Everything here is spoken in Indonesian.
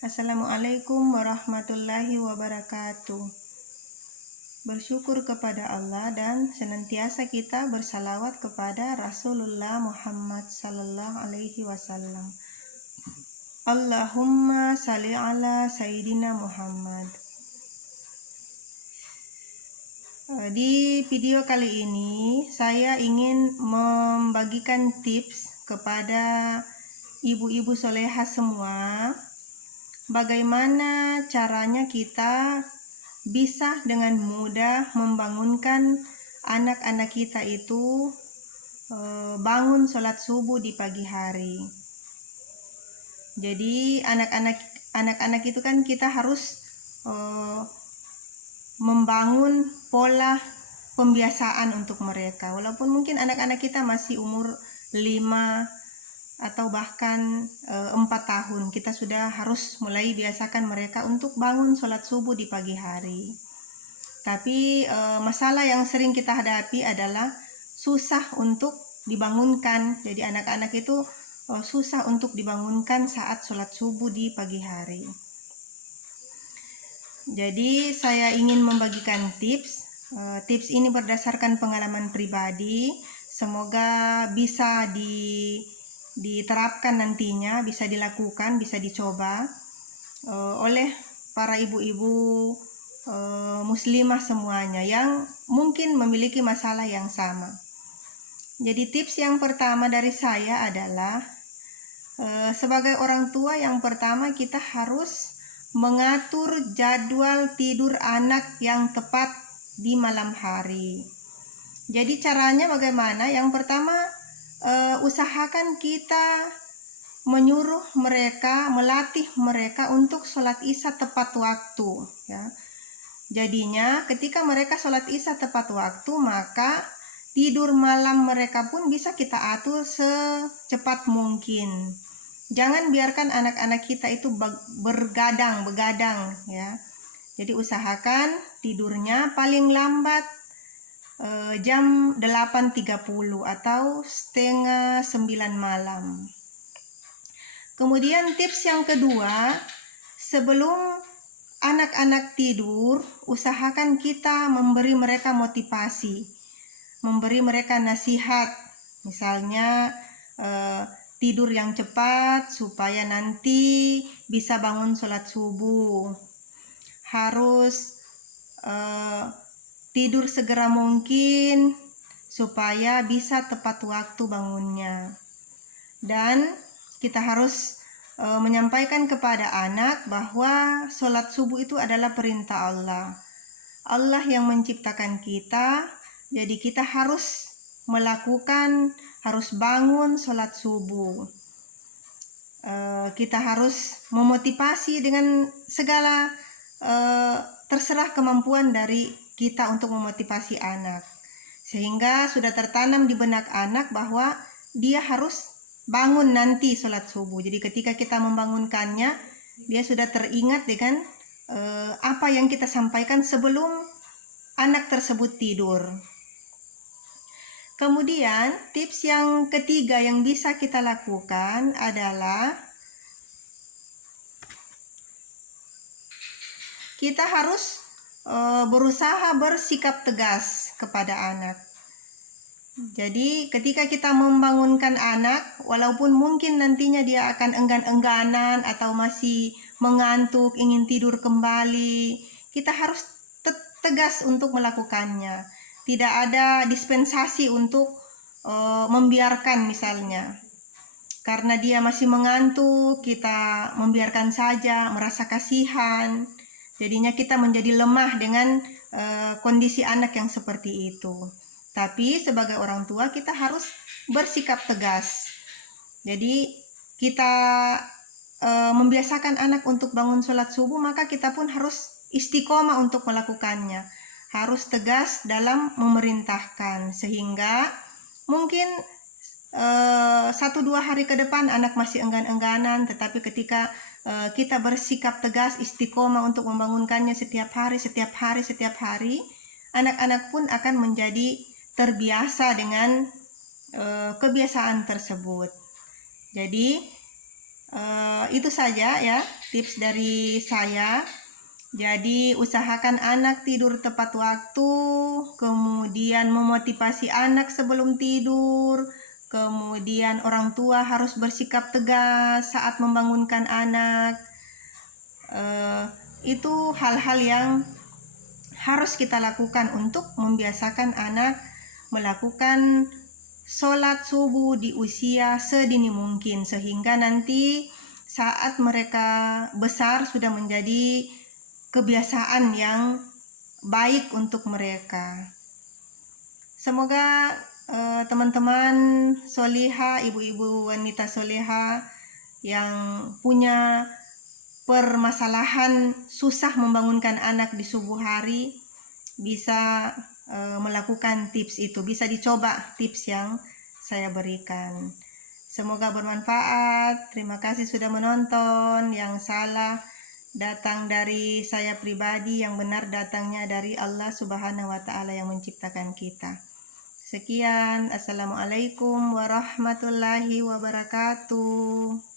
Assalamualaikum warahmatullahi wabarakatuh. Bersyukur kepada Allah dan senantiasa kita bersalawat kepada Rasulullah Muhammad sallallahu alaihi wasallam. Allahumma salli ala Sayyidina Muhammad. Di video kali ini saya ingin membagikan tips kepada ibu-ibu soleha semua, bagaimana caranya kita bisa dengan mudah membangunkan anak-anak kita itu bangun sholat subuh di pagi hari. Jadi anak-anak itu kan kita harus membangun pola pembiasaan untuk mereka. Walaupun mungkin anak-anak kita masih umur 5 atau bahkan 4 tahun, kita sudah harus mulai biasakan mereka untuk bangun sholat subuh di pagi hari. Tapi masalah yang sering kita hadapi adalah susah untuk dibangunkan. Jadi anak-anak itu susah untuk dibangunkan saat sholat subuh di pagi hari. Jadi saya ingin membagikan tips. Tips ini berdasarkan pengalaman pribadi. Semoga bisa diterapkan nantinya, bisa dilakukan, bisa dicoba oleh para ibu-ibu muslimah semuanya yang mungkin memiliki masalah yang sama. Jadi tips yang pertama dari saya adalah sebagai orang tua, yang pertama kita harus mengatur jadwal tidur anak yang tepat di malam hari. Jadi caranya bagaimana? Yang pertama, usahakan kita menyuruh mereka, melatih mereka untuk sholat isya tepat waktu, ya. Jadinya ketika mereka sholat isya tepat waktu, maka tidur malam mereka pun bisa kita atur secepat mungkin. Jangan biarkan anak-anak kita itu begadang, ya. Jadi usahakan tidurnya paling lambat jam 8.30 atau setengah 9 malam. Kemudian tips yang kedua, sebelum anak-anak tidur, usahakan kita memberi mereka motivasi, memberi mereka nasihat. Misalnya tidur yang cepat supaya nanti bisa bangun sholat subuh. Harus tidur segera mungkin supaya bisa tepat waktu bangunnya. Dan kita harus menyampaikan kepada anak bahwa sholat subuh itu adalah perintah Allah. Allah yang menciptakan kita, jadi kita harus melakukan, harus bangun sholat subuh. Kita harus memotivasi dengan segala terserah kemampuan dari kita untuk memotivasi anak, sehingga sudah tertanam di benak anak bahwa dia harus bangun nanti sholat subuh. Jadi ketika kita membangunkannya, dia sudah teringat dengan apa yang kita sampaikan sebelum anak tersebut tidur. Kemudian tips yang ketiga yang bisa kita lakukan adalah kita harus berusaha bersikap tegas kepada anak. Jadi ketika kita membangunkan anak, walaupun mungkin nantinya dia akan enggan-engganan atau masih mengantuk, ingin tidur kembali, kita harus tegas untuk melakukannya. Tidak ada dispensasi untuk membiarkan misalnya. Karena dia masih mengantuk, kita membiarkan saja, merasa kasihan. Jadinya kita menjadi lemah dengan kondisi anak yang seperti itu. Tapi sebagai orang tua kita harus bersikap tegas. Jadi kita membiasakan anak untuk bangun sholat subuh, maka kita pun harus istiqomah untuk melakukannya. Harus tegas dalam memerintahkan, sehingga mungkin 1-2 hari ke depan anak masih enggan-engganan, tetapi ketika kita bersikap tegas, istiqomah untuk membangunkannya setiap hari, anak-anak pun akan menjadi terbiasa dengan kebiasaan tersebut. Jadi Itu saja ya tips dari saya. Jadi usahakan anak tidur tepat waktu, kemudian memotivasi anak sebelum tidur, kemudian orang tua harus bersikap tegas saat membangunkan anak. Itu hal-hal yang harus kita lakukan untuk membiasakan anak melakukan sholat subuh di usia sedini mungkin, sehingga nanti saat mereka besar sudah menjadi kebiasaan yang baik untuk mereka. Semoga teman-teman soleha, ibu-ibu wanita soleha yang punya permasalahan susah membangunkan anak di subuh hari bisa melakukan tips itu, bisa dicoba tips yang saya berikan. Semoga bermanfaat. Terima kasih sudah menonton. Yang salah datang dari saya pribadi, yang benar datangnya dari Allah Subhanahu wa Ta'ala yang menciptakan kita. Sekian, assalamualaikum warahmatullahi wabarakatuh.